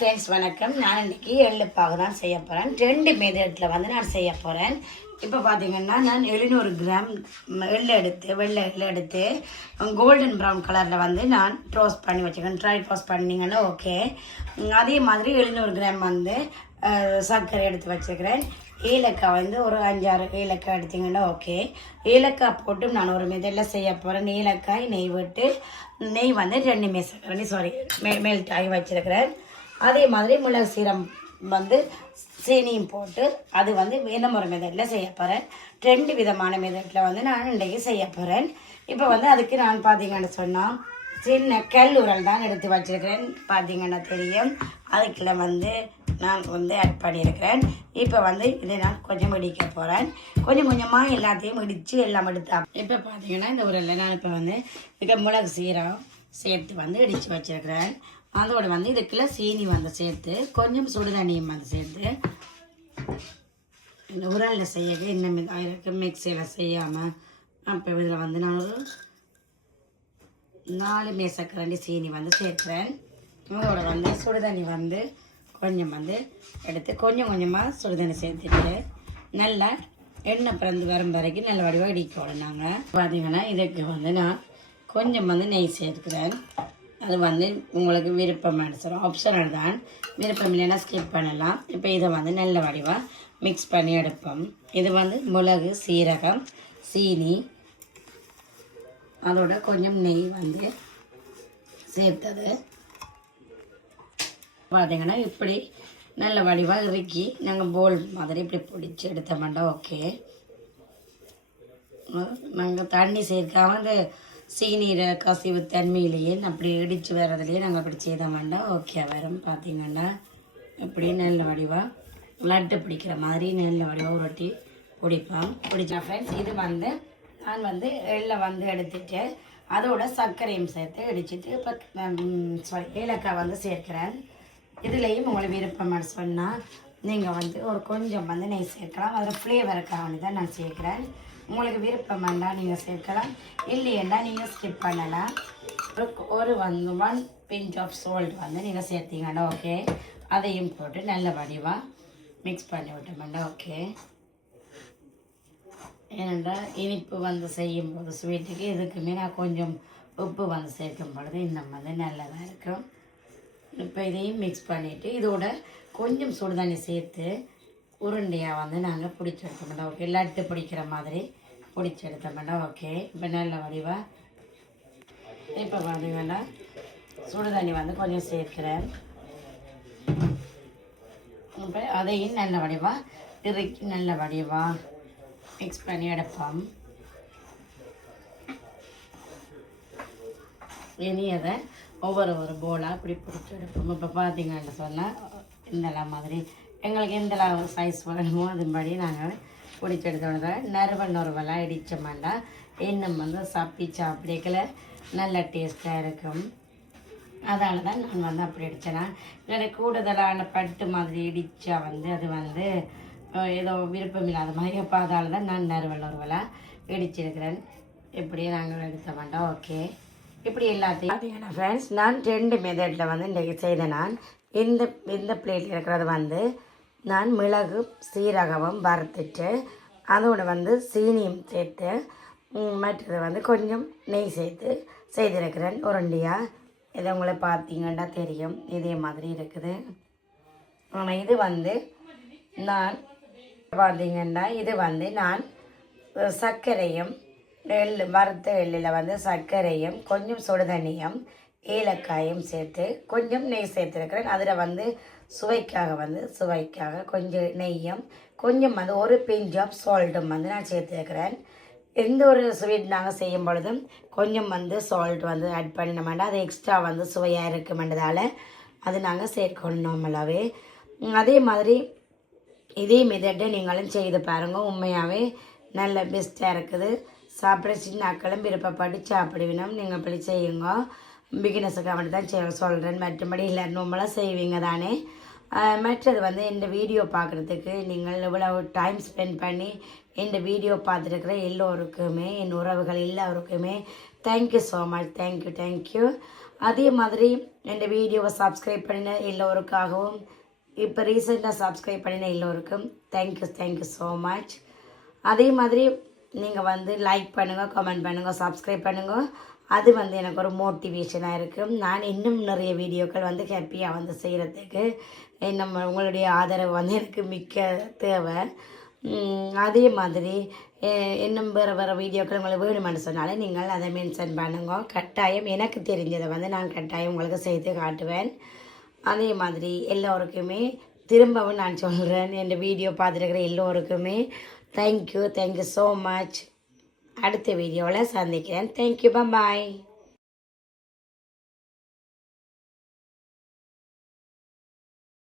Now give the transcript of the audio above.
Friends வணக்கம். நான் இன்றைக்கி எள்ளுப்பாக தான் செய்ய போகிறேன். 2 மெத்தடில் வந்து நான் செய்ய போகிறேன். இப்போ பார்த்தீங்கன்னா நான் 700 கிராம் வெள்ளை எள்ளு எடுத்து கோல்டன் ப்ரௌன் கலரில் வந்து நான் டோஸ்ட் பண்ணி வச்சுக்கேன். ட்ரை டோஸ்ட் பண்ணிங்கன்னா ஓகே. அதே மாதிரி 700 கிராம் வந்து சர்க்கரை எடுத்து வச்சுக்கிறேன். ஏலக்காய் வந்து ஒரு 5-6 ஏலக்காய் எடுத்திங்கன்னா ஓகே. ஏலக்காய் போட்டு நான் ஒரு மெத்தடில் செய்ய போகிறேன். ஏலக்காய் நெய் விட்டு நெய் வந்து 2 மெல்ட் ஆகி வச்சுருக்கிறேன். அதே மாதிரி மிளகு சீரம் வந்து சீனியும் போட்டு அது வந்து வேணும் ஒரு மெத்தடில் செய்ய போகிறேன். 2 விதமான மெத்தடில் வந்து நான் இன்றைக்கி செய்ய போகிறேன். இப்போ வந்து அதுக்கு நான் பார்த்தீங்கன்னு சொன்னால் சின்ன கல் உரல் தான் எடுத்து வச்சுருக்கிறேன். பார்த்தீங்கன்னா தெரியும். அதுக்குள்ள வந்து நான் வந்து ஆட் பண்ணியிருக்கிறேன். இப்போ வந்து இதை நான் கொஞ்சம் இடிக்க போகிறேன். கொஞ்சம் கொஞ்சமாக எல்லாத்தையும் இடித்து எல்லாம் எடுத்தா. இப்போ பார்த்தீங்கன்னா இந்த உரலில் நான் இப்போ வந்து இதுக்கு மிளகு சீரம் சேர்த்து வந்து இடித்து வச்சுருக்கிறேன். அதோடு வந்து இதுக்குள்ள சீனி வந்து சேர்த்து கொஞ்சம் சுடுதண்ணியும் வந்து சேர்த்து இந்த உரலில் செய்ய இன்னும் இருக்கு மிக்சியில் செய்யாமல் அப்போ இதில் வந்து நான் ஒரு 4 மேசக்கரண்டி சீனி வந்து சேர்க்குறேன். அதோட வந்து சுடுதண்ணி வந்து கொஞ்சம் வந்து எடுத்து கொஞ்சம் கொஞ்சமாக சுடுதண்ணி சேர்த்துட்டு நல்லா எண்ணெய் பிறந்து வரும் வரைக்கும் நல்ல வடிவாக இடிக்கணும். நாங்கள் பார்த்தீங்கன்னா இதுக்கு வந்து நான் கொஞ்சம் வந்து நெய் சேர்க்கிறேன். அது வந்து உங்களுக்கு விருப்பம் சொல்லும், ஆப்ஷனல் தான். விருப்பம் இல்லைன்னா ஸ்கிப் பண்ணலாம். இப்போ இதை வந்து நல்ல வடிவாக மிக்ஸ் பண்ணி எடுப்போம். இது வந்து மிளகு சீரகம் சீனி அதோட கொஞ்சம் நெய் வந்து சேர்த்தது பார்த்தீங்கன்னா இப்படி நல்ல வடிவாக இறுக்கி நாங்கள் போல் மாதிரி இப்படி பிடிச்சி எடுத்த மாட்டோம் ஓகே. நாங்கள் தண்ணி சேர்க்காம அந்த சீனியில் கசிவு தன்மையிலேயே அப்படி இடித்து வர்றதுலேயே நாங்கள் அப்படி செய்த மாட்டோம் ஓகே வரும். பார்த்தீங்கன்னா இப்படி நல்ல வடிவாக லட்டு பிடிக்கிற மாதிரி நல்ல வடிவாக உருட்டி பிடிப்போம். பிடிச்சா ஃப்ரெண்ட்ஸ் இது வந்து நான் வந்து எள்ளை வந்து எடுத்துட்டு அதோட சர்க்கரையும் சேர்த்து இடிச்சிட்டு இப்போ ஏலக்காய் வந்து சேர்க்கிறேன். இதுலேயும் உங்களுக்கு விருப்பமாக சொன்னால் நீங்கள் வந்து ஒரு கொஞ்சம் வந்து நெய் சேர்க்கலாம். அதில் ஃப்ளேவருக்காக தான் நான் சேர்க்குறேன். உங்களுக்கு விருப்பம் வேண்டாம் நீங்கள் சேர்க்கலாம், இல்லையெண்டா நீங்கள் ஸ்கிப் பண்ணலாம். ஒரு 1 பிஞ்ச் ஆஃப் சால்ட் வந்து நீங்கள் சேர்த்தீங்கன்னா ஓகே. அதையும் போட்டு நல்ல வடிவாக மிக்ஸ் பண்ணி விட்டோம்னா ஓகே. ஏனென்றால் இனிப்பு வந்து செய்யும்போது ஸ்வீட்டுக்கு இதுக்குமே நான் கொஞ்சம் உப்பு வந்து சேர்க்கும் பொழுது இன்னும் வந்து நல்லதாக இருக்கும். இப்போ இதையும் மிக்ஸ் பண்ணிவிட்டு இதோட கொஞ்சம் சுடுதண்ணி சேர்த்து உருண்டையாக வந்து நாங்கள் பிடிச்சி எடுத்தோம்னா ஓகே. லட்டு பிடிக்கிற மாதிரி பிடிச்சி எடுத்தோம்னா ஓகே. இப்போ நல்ல வடிவாக இப்போ பார்த்தீங்கன்னா சுடுதண்ணி வந்து கொஞ்சம் சேர்க்கிறேன். இப்போ அதையும் நல்ல வடிவாக இறுக்கி நல்ல வடிவாக மிக்ஸ் பண்ணி எடுப்போம். இனி அதை ஒவ்வொரு போலாக இப்படி பிடிச்சி எடுப்போம். இப்போ பார்த்தீங்கன்னு சொன்னால் இந்தெல்லாம் மாதிரி எங்களுக்கு எந்த சைஸ் வேணுமோ அதுபடி நாங்கள் பிடிச்சி எடுத்தோட நறுவெல்லாம் இடித்தோம்னா இன்னும் வந்து சாப்பிடிக்கல நல்ல டேஸ்ட்டாக இருக்கும். அதனால தான் நான் வந்து அப்படி அடித்தேன்னா இல்லை கூடுதலான பட்டு மாதிரி இடித்தா வந்து அது வந்து ஏதோ விருப்பம் இல்லாத மாதிரி. அப்போ அதால் தான் நான் நறுவெல்லாம் இடிச்சிருக்கிறேன். இப்படியே நாங்கள் எடுத்த மாட்டோம் ஓகே. இப்படி எல்லாத்தையும் பார்த்தீங்கன்னா ஃப்ரெண்ட்ஸ் நான் 2 மெத்தடில் வந்து இன்றைக்கி செய்தேன். நான் இந்த பிளேட்டில் இருக்கிறது வந்து நான் மிளகு சீரகமும் வறுத்துட்டு அதோட வந்து சீனியும் சேர்த்து மற்றது வந்து கொஞ்சம் நெய் சேர்த்து செய்திருக்கிறேன் உருண்டையாக. இதை உங்களை பார்த்தீங்கன்னா தெரியும் இதே மாதிரி இருக்குது. ஆனால் இது வந்து நான் பார்த்தீங்கன்னா இது வந்து நான் சர்க்கரையும் வறுத்த எள்ளில் வந்து சர்க்கரையும் கொஞ்சம் சுடுதண்ணியும் ஏலக்காயும் சேர்த்து கொஞ்சம் நெய் சேர்த்துருக்கிறேன். அதில் வந்து சுவைக்காக கொஞ்சம் நெய்யும் கொஞ்சம் வந்து ஒரு பிஞ்ச் ஆஃப் சால்ட்டும் வந்து நான் சேர்த்துருக்கிறேன். எந்த ஒரு ஸ்வீட் நாங்கள் செய்யும் பொழுதும் கொஞ்சம் வந்து சால்ட் வந்து ஆட் பண்ண மாட்டோம். அது எக்ஸ்ட்ரா வந்து சுவையாக இருக்குமென்றதால் அது நாங்கள் சேர்க்கணும் நார்மலாகவே. அதே மாதிரி இதே மெத்தட்டை நீங்களும் செய்து பாருங்கள். உண்மையாகவே நல்ல பெஸ்ட்டாக இருக்குது. சாப்பிட சின்ன அக்களும் விருப்பப்பட்டு சாப்பிடுவினோம். நீங்கள் அப்படி செய்யுங்க. பிகினஸுக்கு அப்படி தான் சொல்கிறேன். மற்றபடி இல்லை நம்மளாம் செய்வீங்க தானே. மற்றது வந்து இந்த வீடியோ பார்க்குறதுக்கு நீங்கள் இவ்வளோ டைம் ஸ்பெண்ட் பண்ணி இந்த வீடியோ பார்த்துருக்குற எல்லோருக்குமே என் உறவுகள் எல்லாருக்குமே தேங்க்யூ ஸோ மச். தேங்க்யூ. அதே மாதிரி என் வீடியோவை சப்ஸ்கிரைப் பண்ணின எல்லோருக்காகவும் இப்போ ரீசெண்டாக சப்ஸ்கிரைப் பண்ணின எல்லோருக்கும் தேங்க்யூ ஸோ மச். அதே மாதிரி நீங்கள் வந்து லைக் பண்ணுங்கள், கமெண்ட் பண்ணுங்கள், சப்ஸ்கிரைப் பண்ணுங்கள். அது வந்து எனக்கு ஒரு மோட்டிவேஷனாக இருக்கும். நான் இன்னும் நிறைய வீடியோக்கள் வந்து ஹாப்பியாக வந்து செய்கிறதுக்கு நம்ம உங்களுடைய ஆதரவு வந்து எனக்கு மிக்க தேவை. அதே மாதிரி இன்னும் வேறு வீடியோக்கள் உங்களுக்கு வேணுமென்னு சொன்னாலும் நீங்கள் அதை மென்ஷன் பண்ணுங்க. கட்டாயம் எனக்கு தெரிஞ்சதை வந்து நான் கட்டாயம் உங்களுக்கு செய்து காட்டுவேன். அதே மாதிரி எல்லோருக்குமே திரும்பவும் நான் சொல்கிறேன், என் வீடியோ பார்த்துருக்கிற எல்லோருக்குமே தேங்க்யூ ஸோ மச். அடுத்த வீடியோவில் சந்திக்கிறேன். தேங்க்யூ, பாய்.